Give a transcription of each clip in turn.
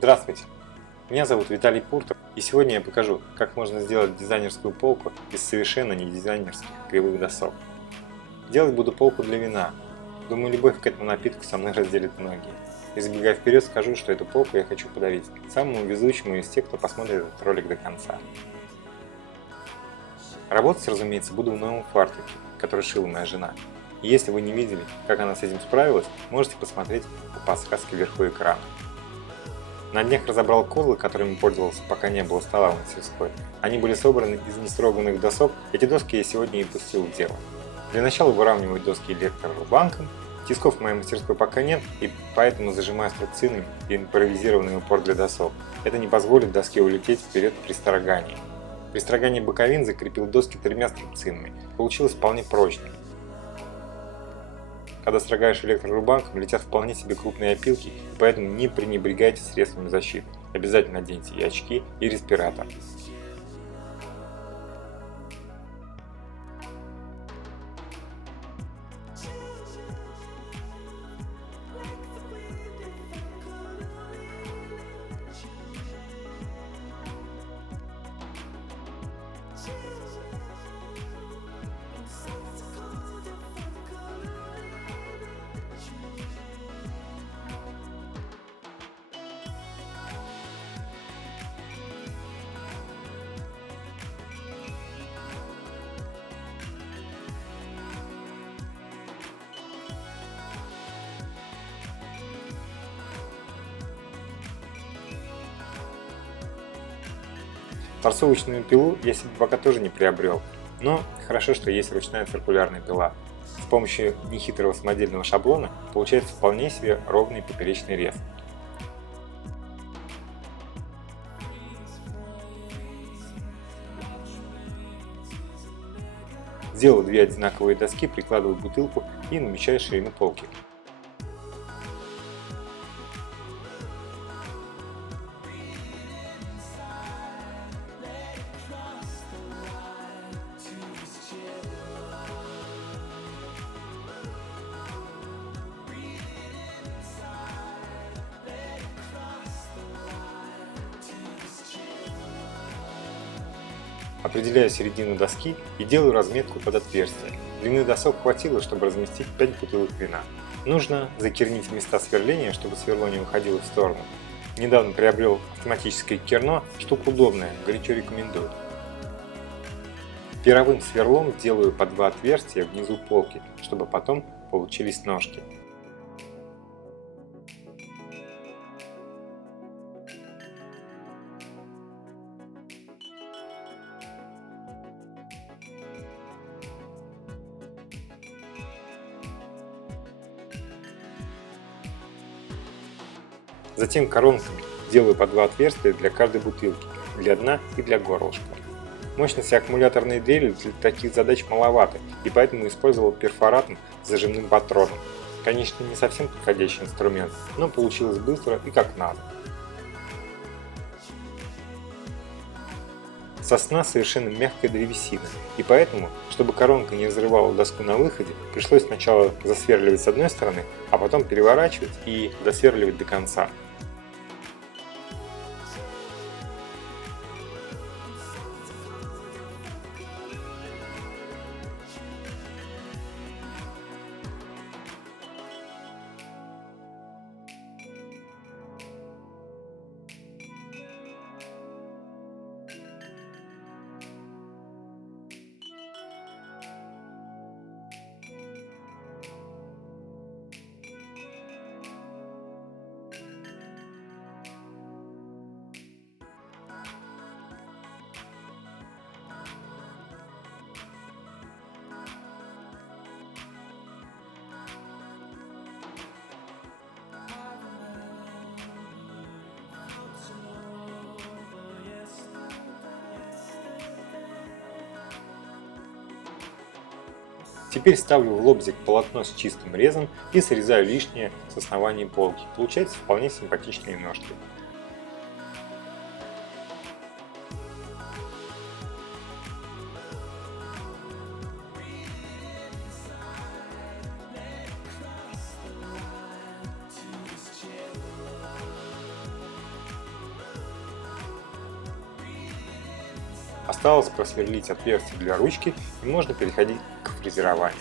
Здравствуйте, меня зовут Виталий Пуртов, и сегодня я покажу, как можно сделать дизайнерскую полку из совершенно не дизайнерских кривых досок. Делать буду полку для вина. Думаю, любовь к этому напитку со мной разделят многие. И забегая вперед, скажу, что эту полку я хочу подарить самому везучему из тех, кто посмотрит этот ролик до конца. Работать, разумеется, буду в новом фартуке, который шила моя жена. И если вы не видели, как она с этим справилась, можете посмотреть по подсказке вверху экрана. На днях разобрал козлы, которыми пользовался, пока не было стола в мастерской. Они были собраны из нестроганных досок, эти доски я сегодня и пустил в дело. Для начала выравниваю доски электрорубанком, тисков в моей мастерской пока нет, и поэтому зажимаю струбцинами и импровизированный упор для досок. Это не позволит доске улететь вперед при строгании. При строгании боковин закрепил доски тремя струбцинами, получилось вполне прочно. Когда строгаешь электрорубанком, летят вполне себе крупные опилки, и поэтому не пренебрегайте средствами защиты. Обязательно наденьте и очки, и респиратор. Торцовочную пилу я себе пока тоже не приобрел, но хорошо, что есть ручная циркулярная пила. С помощью нехитрого самодельного шаблона получается вполне себе ровный поперечный рез. Сделал две одинаковые доски, прикладываю бутылку и намечаю ширину полки. Определяю середину доски и делаю разметку под отверстие. Длины досок хватило, чтобы разместить 5 бутылок вина. Нужно закернить места сверления, чтобы сверло не выходило в сторону. Недавно приобрел автоматическое керно, штука удобная, горячо рекомендую. Пировым сверлом делаю по 2 отверстия внизу полки, чтобы потом получились ножки. Затем коронками делаю по 2 отверстия для каждой бутылки, для дна и для горлышка. Мощности аккумуляторной дрели для таких задач маловато, и поэтому использовал перфоратом с зажимным патроном. Конечно, не совсем подходящий инструмент, но получилось быстро и как надо. Сосна совершенно мягкая древесина, и поэтому, чтобы коронка не разрывала доску на выходе, пришлось сначала засверливать с одной стороны, а потом переворачивать и досверливать до конца. Теперь ставлю в лобзик полотно с чистым резом и срезаю лишнее с основания полки. Получаются вполне симпатичные ножки. Осталось просверлить отверстие для ручки и можно переходить к фрезерованию.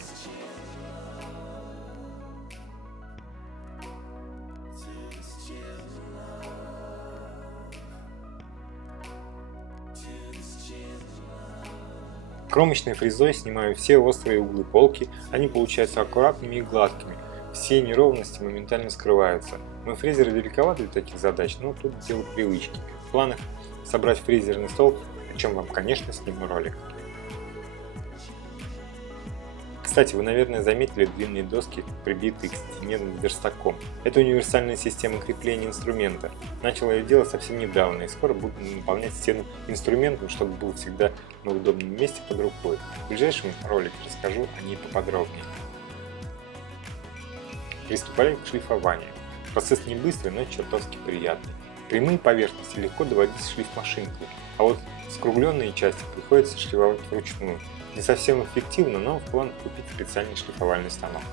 Кромочной фрезой снимаю все острые углы полки, они получаются аккуратными и гладкими. Все неровности моментально скрываются. Мой фрезер великоват для таких задач, но тут дело привычки. В планах собрать фрезерный стол, о чем вам, конечно, сниму ролик. Кстати, вы, наверное, заметили длинные доски, прибитые к стене над верстаком. Это универсальная система крепления инструмента. Начал я ее делать совсем недавно и скоро буду наполнять стену инструментом, чтобы был всегда на удобном месте под рукой. В ближайшем ролике расскажу о ней поподробнее. Приступаем к шлифованию. Процесс не быстрый, но чертовски приятный. Прямые поверхности легко доводить шлифмашинкой, а вот скругленные части приходится шлифовать вручную. Не совсем эффективно, но в планах купить специальный шлифовальный станок.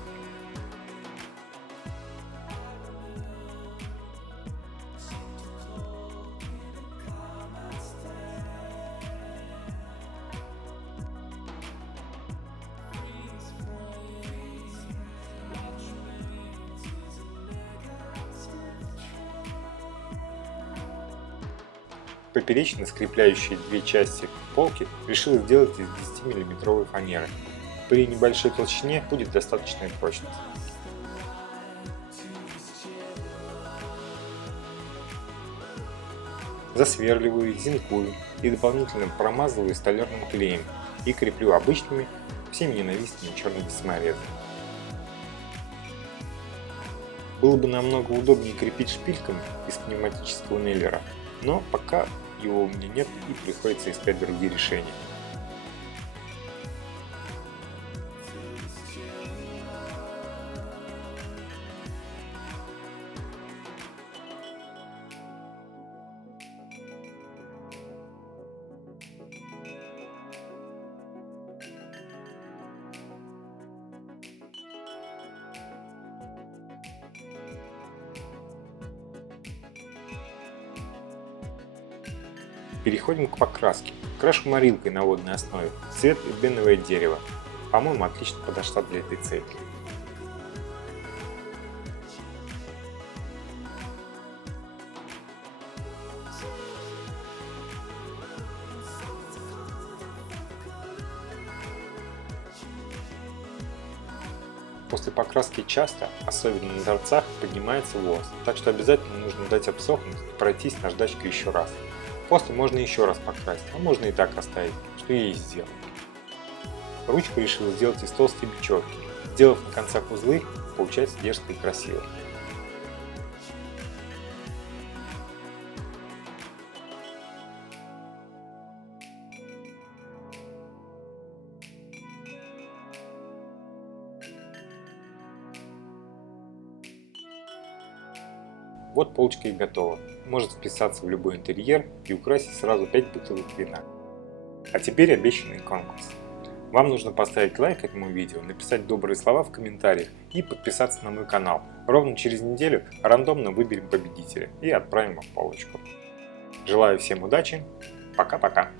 Поперечно скрепляющие две части полки решил сделать из 10-мм фанеры. При небольшой толщине будет достаточная прочность. Засверливаю, зинкую и дополнительно промазываю столярным клеем и креплю обычными, всеми ненавистными черными саморезами. Было бы намного удобнее крепить шпильками из пневматического нейлера, но пока его у меня нет и приходится искать другие решения. Переходим к покраске. Крашу морилкой на водной основе. Цвет эбеновое дерево. По-моему, отлично подошла для этой цели. После покраски часто, особенно на торцах, поднимается волос, так что обязательно нужно дать обсохнуть и пройтись наждачкой еще раз. После можно еще раз покрасить, а можно и так оставить, что я и сделал. Ручку решил сделать из толстой бечевки. Сделав на концах узлы, получается дерзко и красиво. Вот полочка и готова. Может вписаться в любой интерьер и украсить сразу 5 бутылок вина. А теперь обещанный конкурс. Вам нужно поставить лайк этому видео, написать добрые слова в комментариях и подписаться на мой канал. Ровно через неделю рандомно выберем победителя и отправим в полочку. Желаю всем удачи. Пока-пока.